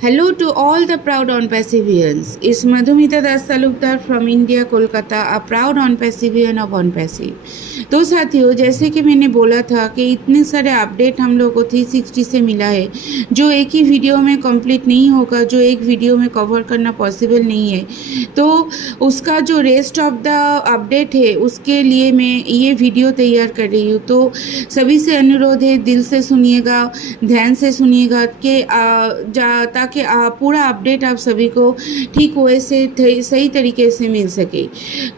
Hello to all the proud on-passivians. It's Madhumita Das Talukdar from India, Kolkata, a proud on-passivian of on-passive. तो साथियों, जैसे कि मैंने बोला था कि इतने सारे अपडेट हम लोग को 360 से मिला है जो एक ही वीडियो में कंप्लीट नहीं होगा, जो एक वीडियो में कवर करना पॉसिबल नहीं है। तो उसका जो रेस्ट ऑफ द अपडेट है उसके लिए मैं ये वीडियो तैयार कर रही हूँ। तो सभी से अनुरोध है, दिल से सुनिएगा, ध्यान से सुनिएगा कि ताकि पूरा अपडेट आप सभी को ठीक वैसे सही तरीके से मिल सके।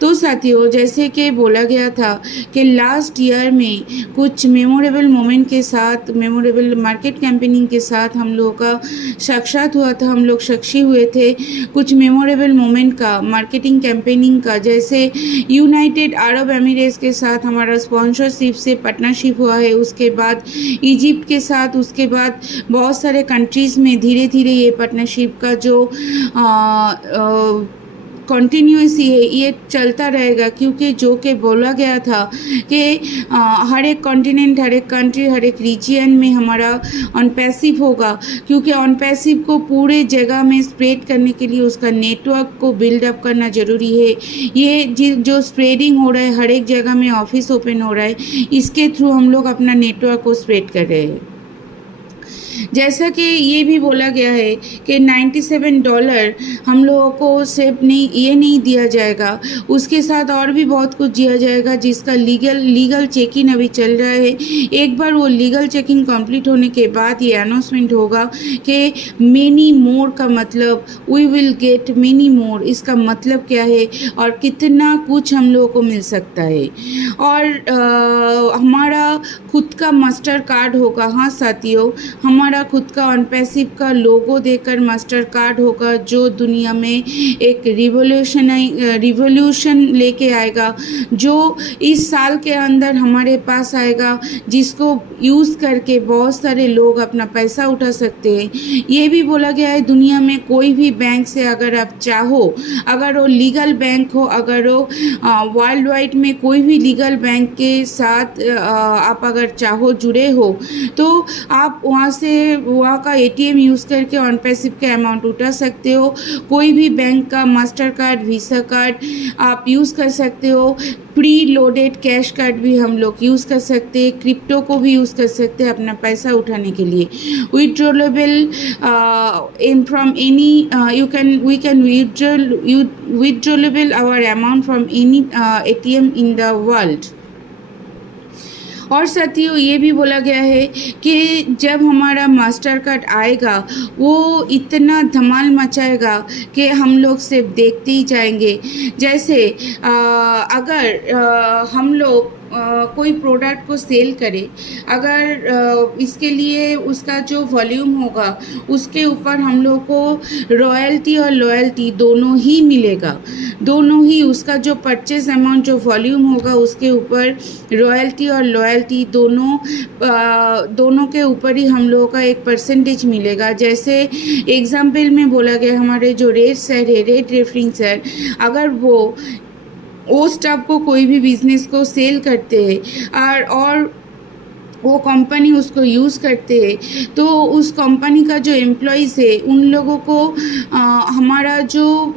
तो साथियों, जैसे कि बोला गया था कि लास्ट ईयर में कुछ मेमोरेबल मोमेंट के साथ, मेमोरेबल मार्केट कैंपेनिंग के साथ हम लोगों का साक्षात हुआ था, हम लोग साक्षी हुए थे कुछ मेमोरेबल मोमेंट का, मार्केटिंग कैंपेनिंग का। जैसे यूनाइटेड अरब एमिरेट्स के साथ हमारा स्पॉन्सरशिप से पार्टनरशिप हुआ है, उसके बाद इजिप्ट के साथ, उसके बाद बहुत सारे कंट्रीज़ में धीरे धीरे ये पार्टनरशिप का जो कंटिन्यूस ये चलता रहेगा, क्योंकि जो कि बोला गया था कि हर एक कॉन्टिनेंट, हर एक कंट्री, हर एक रीजन में हमारा ऑन पैसिव होगा, क्योंकि ऑन पैसिव को पूरे जगह में स्प्रेड करने के लिए उसका नेटवर्क को बिल्डअप करना ज़रूरी है। ये जो स्प्रेडिंग हो रहा है, हर एक जगह में ऑफिस ओपन हो रहा है, इसके थ्रू हम लोग अपना नेटवर्क को स्प्रेड कर रहे हैं। जैसा कि ये भी बोला गया है कि $97 हम लोगों को सिर्फ ये नहीं दिया जाएगा, उसके साथ और भी बहुत कुछ दिया जाएगा जिसका लीगल चेकिंग अभी चल रहा है। एक बार वो लीगल चेकिंग कंप्लीट होने के बाद ये अनाउंसमेंट होगा कि मेनी मोर का मतलब we will get many more, इसका मतलब क्या है और कितना कुछ हम लोगों को मिल सकता है। और हमारा खुद का मास्टर कार्ड होगा। हाँ साथियों, हमारा खुद का ऑन पैसिव का लोगो देकर मास्टर कार्ड होगा जो दुनिया में एक रिवोल्यूशन लेके आएगा, जो इस साल के अंदर हमारे पास आएगा, जिसको यूज़ करके बहुत सारे लोग अपना पैसा उठा सकते हैं। ये भी बोला गया है दुनिया में कोई भी बैंक से अगर आप चाहो, अगर वो लीगल बैंक हो, अगर वो वर्ल्ड वाइड में कोई भी लीगल बैंक के साथ आप अगर चाहो जुड़े हो, तो आप वहाँ का एटीएम यूज़ करके ऑन पैसिव के अमाउंट उठा सकते हो। कोई भी बैंक का मास्टर कार्ड, वीसा कार्ड आप यूज़ कर सकते हो। प्री लोडेड कैश कार्ड भी हम लोग यूज़ कर सकते हैं। क्रिप्टो को भी यूज़ कर सकते हैं अपना पैसा उठाने के लिए। Withdrawable in from any we can withdrawable our amount from any ATM in the world. और साथियों, ये भी बोला गया है कि जब हमारा मास्टर कार्ड आएगा वो इतना धमाल मचाएगा कि हम लोग सिर्फ देखते ही जाएंगे। जैसे अगर हम लोग कोई प्रोडक्ट को सेल करे, अगर इसके लिए उसका जो वॉल्यूम होगा उसके ऊपर हम लोग को रॉयल्टी और लॉयल्टी दोनों ही मिलेगा। दोनों ही, उसका जो परचेज अमाउंट, जो वॉल्यूम होगा उसके ऊपर रॉयल्टी और लॉयल्टी दोनों के ऊपर ही हम लोगों का एक परसेंटेज मिलेगा। जैसे एग्जाम्पल में बोला गया, हमारे जो रेट सर है, रेट रेफरिंग सर, अगर वो स्टाफ को कोई भी बिजनेस को सेल करते हैं और वो कंपनी उसको यूज़ करते हैं, तो उस कंपनी का जो एम्प्लॉइज़ है उन लोगों को हमारा जो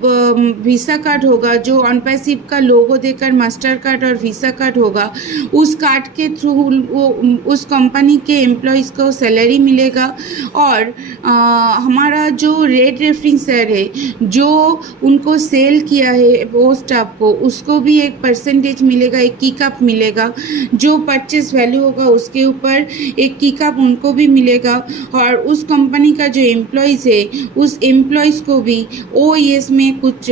वीसा कार्ड होगा, जो ऑन पैसिव का लोगो देकर मास्टर कार्ड और वीसा कार्ड होगा, उस कार्ड के थ्रू वो उस कंपनी के एम्प्लॉइज़ को सैलरी मिलेगा। और हमारा जो रेट रेफरिंग सर है जो उनको सेल किया है वो स्टाफ को, उसको भी एक परसेंटेज मिलेगा, एक किकअप मिलेगा। जो परचेस वैल्यू होगा उसके ऊपर एक किकअप उनको भी मिलेगा। और उस कंपनी का जो एम्प्लॉइज़ है उस एम्प्लॉइज़ को भी OES में कुछ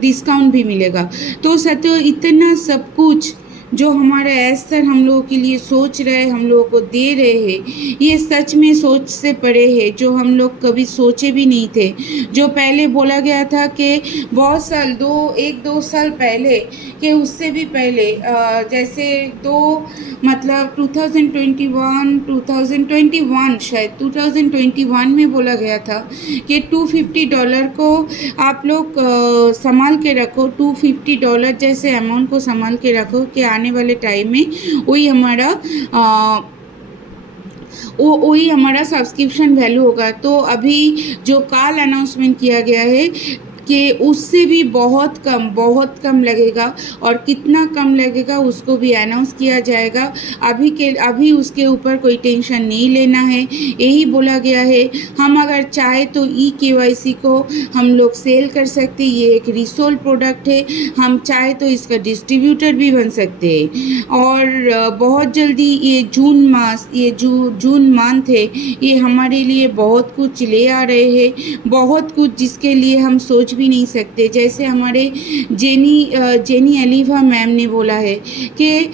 डिस्काउंट भी मिलेगा। तो साथियों, इतना सब कुछ जो हमारा एस सर हम लोगों के लिए सोच रहे हैं, हम लोगों को दे रहे हैं, ये सच में सोच से परे है, जो हम लोग कभी सोचे भी नहीं थे। जो पहले बोला गया था कि बहुत साल, एक दो साल पहले कि उससे भी पहले, जैसे मतलब 2021 शायद 2021 में बोला गया था कि $250 को आप लोग संभाल के रखो, $250 जैसे अमाउंट को संभाल के रखो कि आने वाले टाइम में वही हमारा वो वही हमारा सब्सक्रिप्शन वैल्यू होगा। तो अभी जो कल अनाउंसमेंट किया गया है कि उससे भी बहुत कम लगेगा, और कितना कम लगेगा उसको भी अनाउंस किया जाएगा। अभी उसके ऊपर कोई टेंशन नहीं लेना है। यही बोला गया है। हम अगर चाहे तो ई-केवाईसी को हम लोग सेल कर सकते हैं। ये एक रीसोल्ड प्रोडक्ट है। हम चाहे तो इसका डिस्ट्रीब्यूटर भी बन सकते हैं। और बहुत जल्दी ये जून मंथ है, ये हमारे लिए बहुत कुछ ले आ रहे हैं, बहुत कुछ जिसके लिए हम सोच भी नहीं सकते। जैसे हमारे जेनी अलीफा मैम ने बोला है कि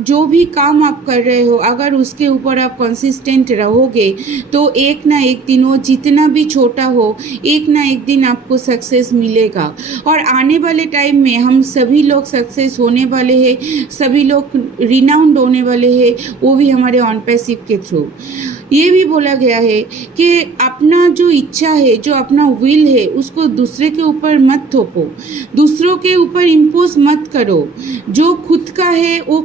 जो भी काम आप कर रहे हो, अगर उसके ऊपर आप कंसिस्टेंट रहोगे तो एक ना एक दिन, वो जितना भी छोटा हो, एक ना एक दिन आपको सक्सेस मिलेगा। और आने वाले टाइम में हम सभी लोग सक्सेस होने वाले हैं, सभी लोग रिनाउंड होने वाले हैं, वो भी हमारे ऑन पैसिव के थ्रू। ये भी बोला गया है कि अपना जो इच्छा है, जो अपना विल है, उसको दूसरे के ऊपर मत थोपो, दूसरों के ऊपर इम्पोज मत करो। जो खुद का है वो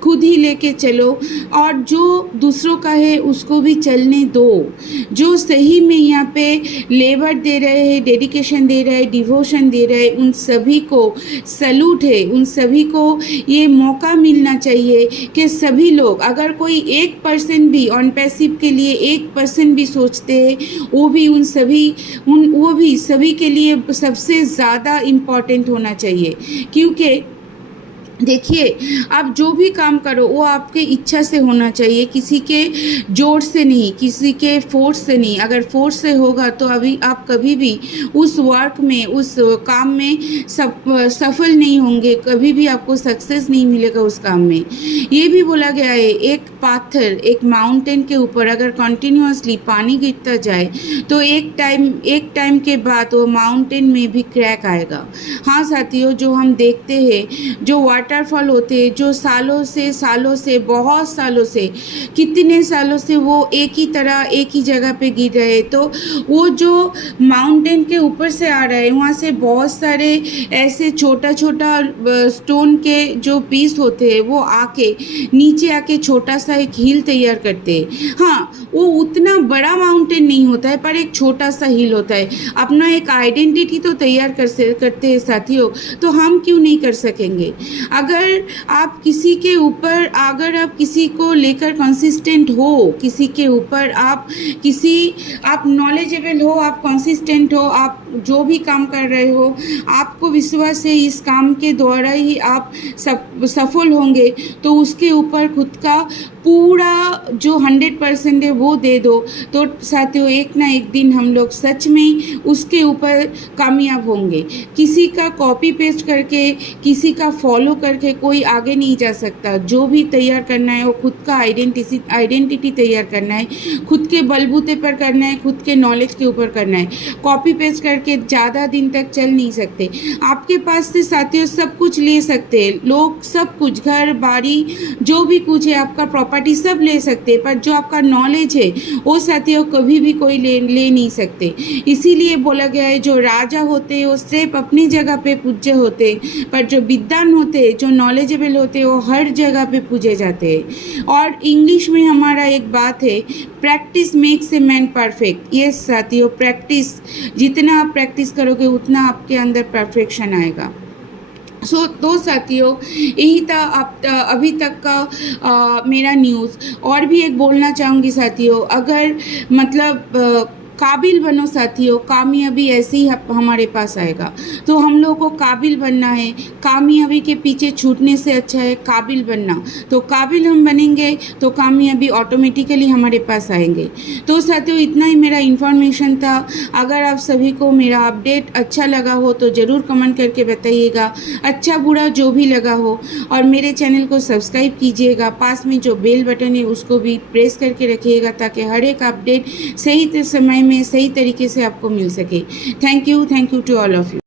खुद ही लेके चलो, और जो दूसरों का है उसको भी चलने दो। जो सही में यहाँ पे लेबर दे रहे हैं, डेडिकेशन दे रहे हैं, डिवोशन दे रहे हैं, उन सभी को सैल्यूट है। उन सभी को ये मौका मिलना चाहिए कि सभी लोग, अगर कोई 1% भी ऑन पैसिव के लिए 1% भी सोचते हैं, वो भी सभी के लिए सबसे ज़्यादा इम्पॉर्टेंट होना चाहिए। क्योंकि देखिए, आप जो भी काम करो वो आपके इच्छा से होना चाहिए, किसी के जोर से नहीं, किसी के फोर्स से नहीं। अगर फोर्स से होगा तो अभी आप कभी भी उस वर्क में, उस काम में सफल नहीं होंगे, कभी भी आपको सक्सेस नहीं मिलेगा उस काम में। ये भी बोला गया है, एक पाथर, एक माउंटेन के ऊपर अगर कंटिन्यूअसली पानी गिरता जाए तो एक टाइम के बाद वो माउंटेन में भी क्रैक आएगा। हाँ साथियों, जो हम देखते हैं, जो वाटरफॉल होते हैं, जो सालों से बहुत सालों से, कितने सालों से वो एक ही जगह पे गिर रहे हैं, तो वो जो माउंटेन के ऊपर से आ रहा है, वहाँ से बहुत सारे ऐसे छोटा स्टोन के जो पीस होते हैं वो नीचे आके छोटा सा एक हिल तैयार करते हैं। हाँ, वो उतना बड़ा माउंटेन नहीं होता है, पर एक छोटा सा हिल होता है। अपना एक आइडेंटिटी तो तैयार करते हैं साथियों, तो हम क्यों नहीं कर सकेंगे? अगर आप किसी को लेकर कंसिस्टेंट हो, किसी के ऊपर आप नॉलेजेबल हो, आप कंसिस्टेंट हो, आप जो भी काम कर रहे हो, आपको विश्वास है इस काम के द्वारा ही आप सफल होंगे, तो उसके ऊपर खुद का पूरा जो 100% है वो दे दो। तो साथियों, एक ना एक दिन हम लोग सच में उसके ऊपर कामयाब होंगे। किसी का कॉपी पेस्ट करके, किसी का फॉलो करके कोई आगे नहीं जा सकता। जो भी तैयार करना है वो खुद का आइडेंटिटी तैयार करना है, खुद के बलबूते पर करना है, खुद के नॉलेज के ऊपर करना है। कॉपी पेस्ट करके ज़्यादा दिन तक चल नहीं सकते। आपके पास से साथियों सब कुछ ले सकते हैं लोग, सब कुछ, घर बारी जो भी कुछ है, आपका प्रॉपर्टी सब ले सकते हैं, पर जो आपका नॉलेज है वो साथियों कभी भी कोई ले नहीं सकते। इसीलिए बोला गया है, जो राजा होते हैं वो सिर्फ अपनी जगह पे पूज्य होते हैं, पर जो विद्वान होते हैं, जो नॉलेजेबल होते हैं, वो हर जगह पे पूजे जाते हैं। और इंग्लिश में हमारा एक बात है, practice makes a man perfect. ये साथियों, प्रैक्टिस, जितना आप प्रैक्टिस करोगे उतना आपके अंदर परफेक्शन आएगा। तो साथियों, यही था अभी तक का मेरा न्यूज़। और भी एक बोलना चाहूँगी साथियों, अगर मतलब काबिल बनो साथियों, कामयाबी ऐसे ही हमारे पास आएगा। तो हम लोग को काबिल बनना है, कामयाबी के पीछे छूटने से अच्छा है काबिल बनना। तो काबिल हम बनेंगे तो कामयाबी ऑटोमेटिकली हमारे पास आएंगे। तो साथियों, इतना ही मेरा इन्फॉर्मेशन था। अगर आप सभी को मेरा अपडेट अच्छा लगा हो तो ज़रूर कमेंट करके बताइएगा, अच्छा बुरा जो भी लगा हो। और मेरे चैनल को सब्सक्राइब कीजिएगा, पास में जो बेल बटन है उसको भी प्रेस करके रखिएगा, ताकि हर एक अपडेट सही समय में सही तरीके से आपको मिल सके। Thank you to all of you.